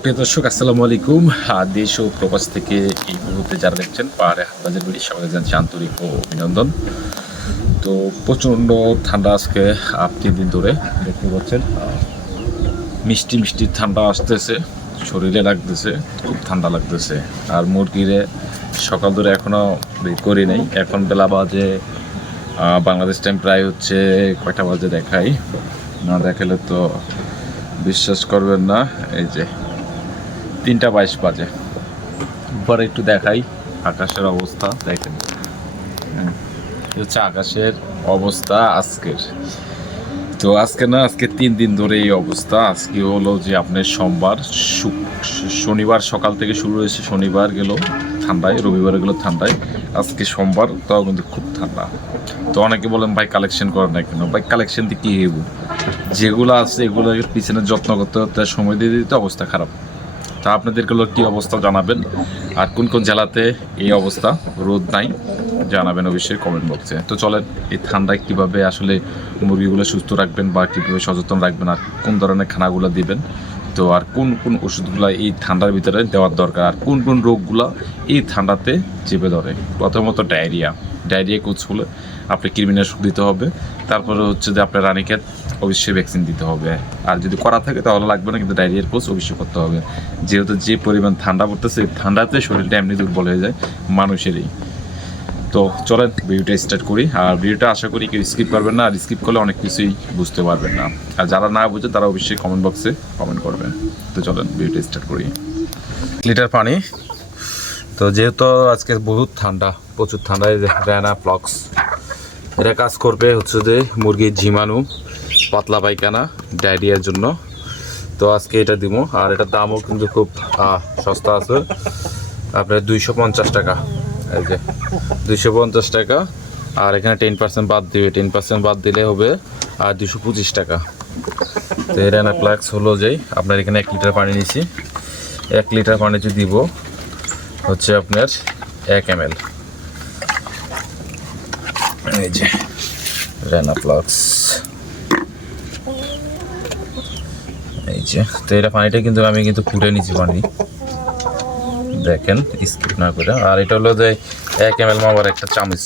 প্রিয় দর্শক আসসালামু আলাইকুম। দেশ ও প্রবাস থেকে এই মুহূর্তে যারা দেখছেন পাহাড়ে হাটবাজার বাড়ি সবাই জানছি আন্তরিক ও অভিনন্দন। তো প্রচণ্ড ঠান্ডা আজকে আহ, তিন দিন ধরে দেখতে পাচ্ছেন মিষ্টি মিষ্টি ঠান্ডা আসতেছে শরীরে লাগতেছে খুব ঠান্ডা লাগতেছে। আর মুরগিরে সকাল ধরে এখনও করি নাই। এখন বেলা বাজে বাংলাদেশ টাইম প্রায় হচ্ছে কয়টা বাজে দেখাই? না দেখালে তো বিশ্বাস করবেন না। এই যে তিনটা বাইশ বাজে। পরে একটু দেখাই আকাশের অবস্থা দেখেন। হ্যাঁ, হচ্ছে আকাশের অবস্থা আজকের। তো আজকে না আজকে তিন দিন ধরে এই অবস্থা। আজকে হলো যে আপনার সোমবার শনিবার সকাল থেকে শুরু হয়েছে শনিবার গেল ঠান্ডায় রবিবার গেল ঠান্ডায়। আজকে সোমবার তাও কিন্তু খুব ঠান্ডা। তো অনেকে বলেন ভাই কালেকশন করে না কেন? ভাই কালেকশন দিয়ে কী হইব? যেগুলো আছে এগুলোর পিছনে যত্ন করতে করতে সময় দিয়ে দিতে অবস্থা খারাপ। তা আপনাদেরকে কি অবস্থা জানাবেন? আর কোন কোন জেলাতে এই অবস্থা? রোদ নাই? জানাবেন অবশ্যই কমেন্ট বক্সে তো চলেন, এই ঠান্ডায় কীভাবে আসলে মুরগিগুলো সুস্থ রাখবেন বা কীভাবে সচেতন রাখবেন আর কোন ধরনের খানাগুলো দিবেন? তো আর কোন কোন ওষুধগুলো এই ঠান্ডার ভিতরে দেওয়ার দরকার? আর কোন কোন রোগগুলো এই ঠান্ডাতে চেপে ধরে? প্রথমত ডায়রিয়া। ডায়রিয়া কোচ হলে আপনি কৃমিনাশক দিতে হবে। তারপরে হচ্ছে যে আপনার রানীক্ষেত অবশ্যই ভ্যাকসিন দিতে হবে। আর যদি করা থাকে তাহলে লাগবে না, কিন্তু ডায়রিয়ার কোচ অবশ্যই করতে হবে। যেহেতু যে পরিমাণ ঠান্ডা পড়তেছে ঠান্ডাতে শরীরটা এমনি দুর্বল হয়ে যায় মানুষেরই। তো চলেন ভিডিওটা স্টার্ট করি। আর ভিডিওটা আশা করি কেউ স্কিপ করবেন না, আর স্কিপ করলে অনেক কিছুই বুঝতে পারবেন না। আর যারা না বুঝে তারা অবশ্যই কমেন্ট বক্সে কমেন্ট করবেন। তো চলেন ভিডিওটা স্টার্ট করি। লিটার পানি। তো যেহেতু আজকে বহুত ঠান্ডা প্রচুর ঠান্ডায় র্যানা প্লক্স এটা কাজ করবে হচ্ছে যে মুরগির ঝিমানু, পাতলা পায়খানা, ডায়রিয়ার জন্য। তো আজকে এটা দিব। আর এটার দামও কিন্তু খুব সস্তা আছে। আপনার দুইশো পঞ্চাশ টাকা। এই যে, দুইশো পঞ্চাশ টাকা। আর এখানে টেন পার্সেন্ট বাদ দিবে। টেন পার্সেন্ট বাদ দিলে হবে আর দুশো পঁচিশ টাকা। তো এর অ্যানাপ্লাক্স হলো যেই আপনার এখানে এক লিটার পানি নিছি। এক লিটার পানিতে দিব, হচ্ছে আপনার এক এম এল। এই যে রেনাপ্লাক্স এই যে তো এটা পানিটা কিন্তু আমি কিন্তু ফুটে নিচ্ছি পানি। দেখেন স্কিপ না করে। আর এটা হলো যে এক এম এল মাপার একটা চামচ।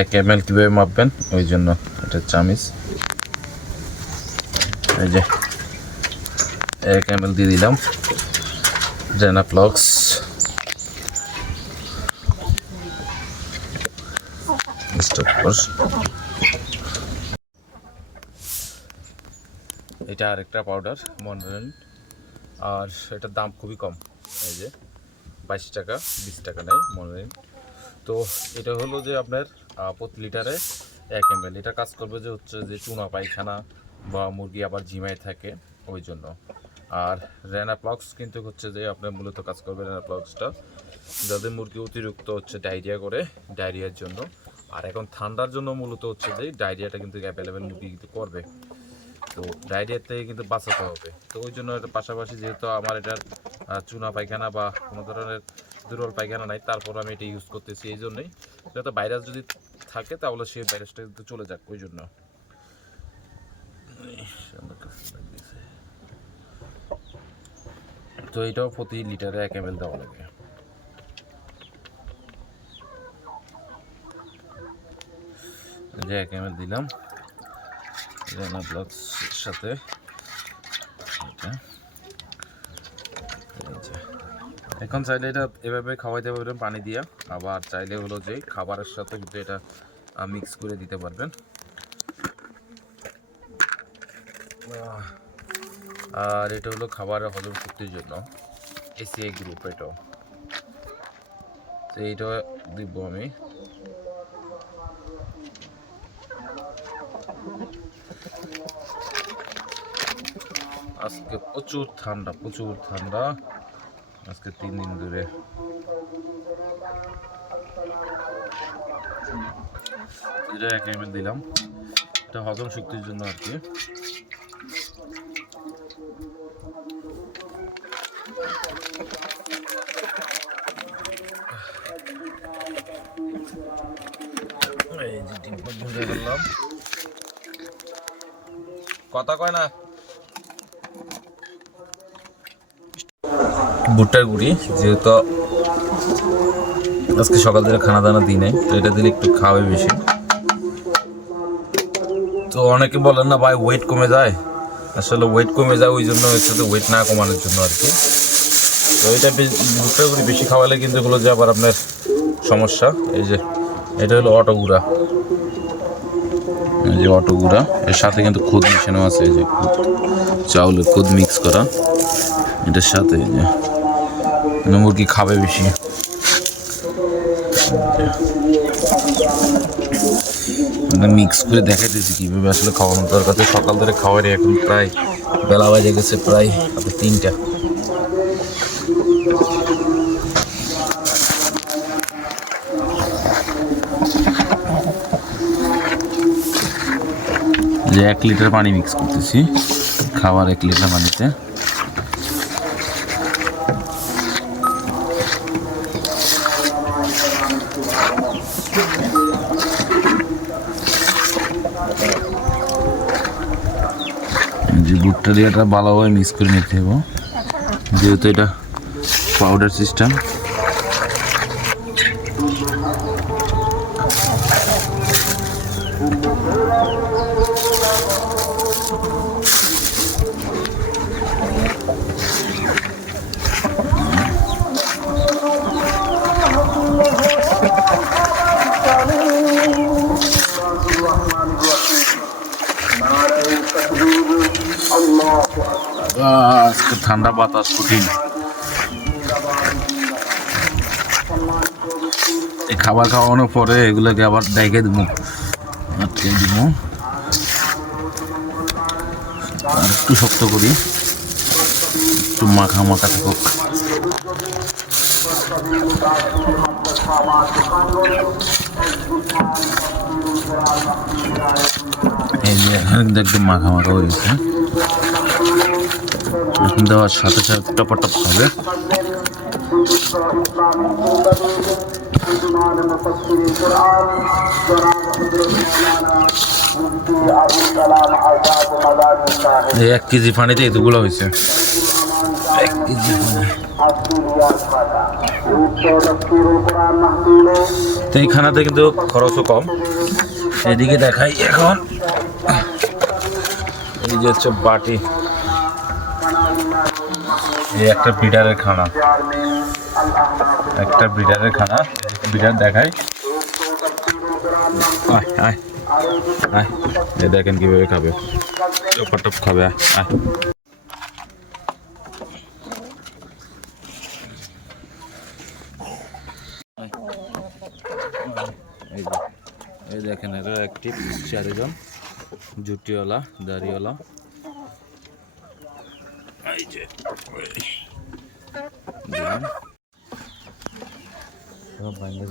এক এম এল কীভাবে মাপবেন? ওই জন্য এটা চামচ। এই যে, এক এম এল দিয়ে দিলাম। রেনাপ্লক্স স্টপ কর এটা আরেকটা পাউডার মনোরেন আর এটার দাম খুবই কম। এই যে, বাইশ টাকা, বিশ টাকা নেয় মনোরেন তো এটা হলো যে আপনার প্রতি লিটারে এক এম এটা কাজ করবে যে হচ্ছে যে চুনা পায়খানা বা মুরগি আবার ঝিমায় থাকে ওই জন্য। আর রেনাপ্লক্স কিন্তু হচ্ছে যে আপনার মূলত কাজ করবে রেনাপ্লক্সটা যাদের মুরগি অতিরিক্ত হচ্ছে ডায়রিয়া করে, ডায়রিয়ার জন্য। আর এখন ঠান্ডার জন্য মূলত হচ্ছে যে ডায়রিয়াটা কিন্তু অ্যাভেলেবেল মুরগি কিন্তু করবে। তো ডায়রিয়ার থেকে কিন্তু বাঁচাতে হবে। তো ওই জন্য পাশাপাশি যেহেতু আমার এটার চুনা পায়খানা বা কোনো ধরনের দুর্বল পায়খানা নাই, তারপর আমি এটা ইউজ করতেছি এই জন্যই। যাতে ভাইরাস যদি থাকে তাহলে সেই ভাইরাসটা কিন্তু চলে যাক ওই জন্য। তো এটাও প্রতি লিটারে এক এম দেওয়া লাগে এই যে এক এম দিলাম। রেনা ব্লকস সাথে। এটা। এখন চাইলে এটা এভাবে খাওয়াইতে পারবেন পানি দিয়া। আবার চাইলে হলো যে খাবারের সাথে কিন্তু এটা মিক্স করে দিতে পারবেন। আর এটা হলো খাবারের হজম শক্তির জন্য। এসিআই গ্রুপ এটাও। তো এইটা দিব আমি। আজকে প্রচুর ঠান্ডা প্রচুর ঠান্ডা। আজকে তিন দিন ধরে। দিলাম। এটা হজম শক্তির জন্য আর কি। কথা কয় না? ভুট্টার গুঁড়ি, যেহেতু আজকে সকাল থেকে খানা দানা দিই নাই, তো এটা দিলে একটু খাওয়াবে বেশি। তো অনেকে বলেন না, ভাই ওয়েট কমে যায়। আসলে ওয়েট কমে যায়, ওই জন্য তো ওয়েট না কমানোর জন্য আর কি। তো এটা ভুট্টার গুঁড়ি বেশি খাওয়ালে কিন্তু এগুলো যে আবার আপনার সমস্যা। এই যে, এটা হলো অটো গুঁড়া। এই যে অটো গুঁড়া, এর সাথে কিন্তু খুদ মিশানো আছে, এই যে চাউলের খুদ মিক্স করা। এটার সাথে এই যে মুরগি খাবে বেশি। মিক্স করে দেখাইতেছি কীভাবে আসলে খাওয়ানো দরকার। সকাল ধরে খাওয়ারে এখন প্রায় বেলা বাজে গেছে, প্রায় হাতে তিনটা। যে এক লিটার পানি মিক্স করতেছি খাবার এক লিটার পানিতে। যে দিয়ে এটা ভালোভাবে মিক্স করে নিতে হবে। যেহেতু এটা পাউডার সিস্টেম ঠান্ডা বাতাস, কঠিন। এই খাবার খাওয়ানোর পরে এগুলোকে আবার ডেকে দিব। আটকে দিব। আর একটু শক্ত করি। একটু মাখা মাখা থাকুক। এই যে একদম মাখা মাখা হয়ে গেছে। দেওয়ার সাথে সাথে টপাটপ হবে। এক কেজি পানিতে এতগুলো হয়েছে। এক কেজি তো কিন্তু খরচও কম। এদিকে দেখাই এখন। এই যে হচ্ছে বাটি। এই একটা বিডারের খানা। একটা বিডারের খানা। বিডার দেখাই। আয় আয় দেখেন কীভাবে খাবে। টপ খাবে, আয় এই দেখেন এটা অ্যাক্টিভ চারিজন। জুটিওয়ালা, দাড়িওয়ালা এই যে দিলাম সব বাইন্দা